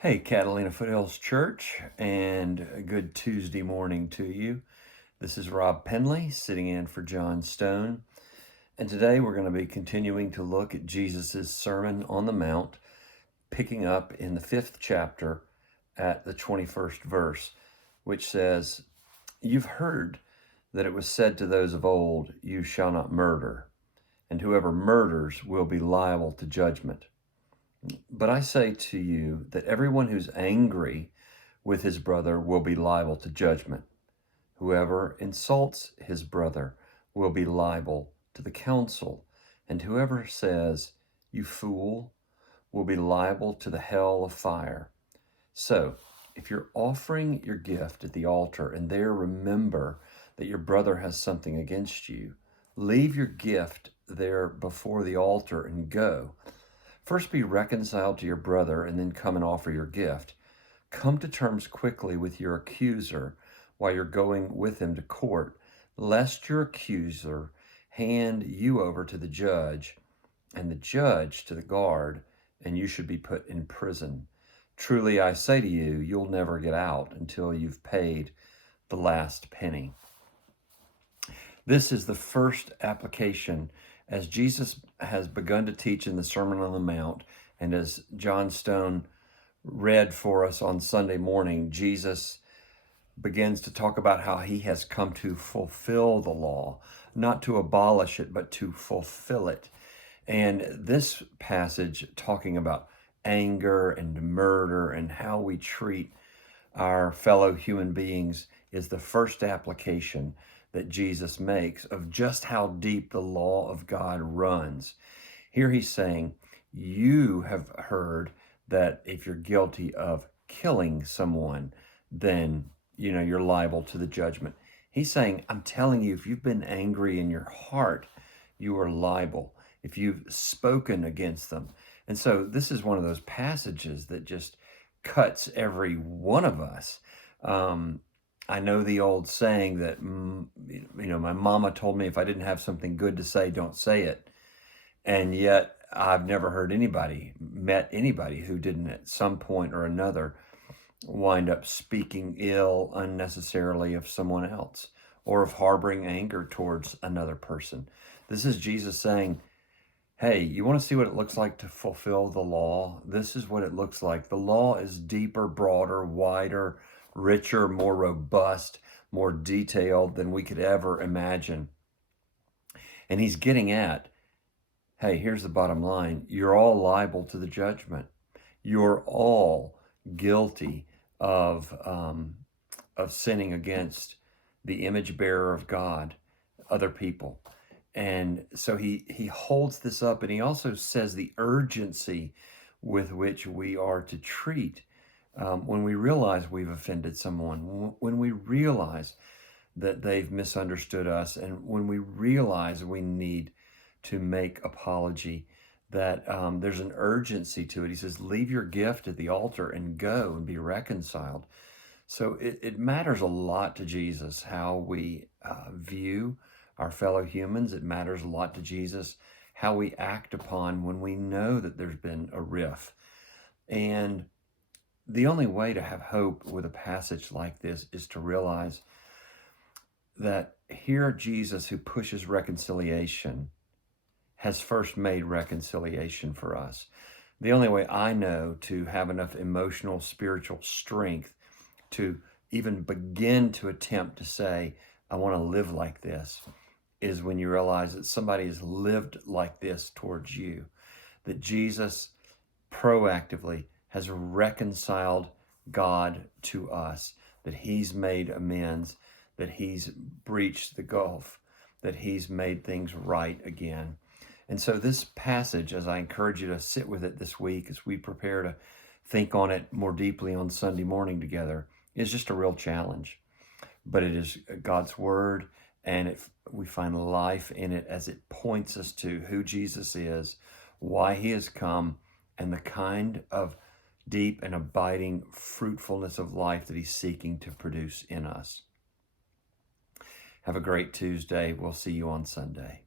Hey, Catalina Foothills Church, and a good Tuesday morning to you. This is Rob Pendley sitting in for John Stone, and today we're going to be continuing to look at Jesus' Sermon on the Mount, picking up in the 5th chapter at the 21st verse, which says, "You've heard that it was said to those of old, 'You shall not murder,' and whoever murders will be liable to judgment. But I say to you that everyone who's angry with his brother will be liable to judgment. Whoever insults his brother will be liable to the council, and whoever says, 'You fool,' will be liable to the hell of fire. So, if you're offering your gift at the altar and there remember that your brother has something against you, leave your gift there before the altar and go. First be reconciled to your brother and then come and offer your gift. Come to terms quickly with your accuser while you're going with him to court, lest your accuser hand you over to the judge and the judge to the guard, and you should be put in prison. Truly, I say to you, you'll never get out until you've paid the last penny." This is the first application as Jesus has begun to teach in the Sermon on the Mount, and as John Stone read for us on Sunday morning, Jesus begins to talk about how he has come to fulfill the law, not to abolish it, but to fulfill it. And this passage talking about anger and murder and how we treat our fellow human beings is the first application that Jesus makes of just how deep the law of God runs. Here he's saying, you have heard that if you're guilty of killing someone, then you're liable to the judgment. He's saying, I'm telling you, if you've been angry in your heart, you are liable if you've spoken against them. And so this is one of those passages that just cuts every one of us. I know the old saying that, my mama told me if I didn't have something good to say, don't say it. And yet I've never heard met anybody who didn't at some point or another wind up speaking ill unnecessarily of someone else or of harboring anger towards another person. This is Jesus saying, hey, you want to see what it looks like to fulfill the law? This is what it looks like. The law is deeper, broader, wider, richer, more robust, more detailed than we could ever imagine. And he's getting at, hey, here's the bottom line. You're all liable to the judgment. You're all guilty of sinning against the image bearer of God, other people. And so he holds this up, and he also says the urgency with which we are to treat when we realize we've offended someone, when we realize that they've misunderstood us, and when we realize we need to make apology, that there's an urgency to it. He says, leave your gift at the altar and go and be reconciled. So it matters a lot to Jesus how we view our fellow humans. It matters a lot to Jesus how we act upon when we know that there's been a rift. And the only way to have hope with a passage like this is to realize that here Jesus, who pushes reconciliation, has first made reconciliation for us. The only way I know to have enough emotional, spiritual strength to even begin to attempt to say, I want to live like this, is when you realize that somebody has lived like this towards you, that Jesus proactively has reconciled God to us, that he's made amends, that he's breached the gulf, that he's made things right again. And so this passage, as I encourage you to sit with it this week as we prepare to think on it more deeply on Sunday morning together, is just a real challenge. But it is God's word, and we find life in it as it points us to who Jesus is, why he has come, and the kind of deep and abiding fruitfulness of life that he's seeking to produce in us. Have a great Tuesday. We'll see you on Sunday.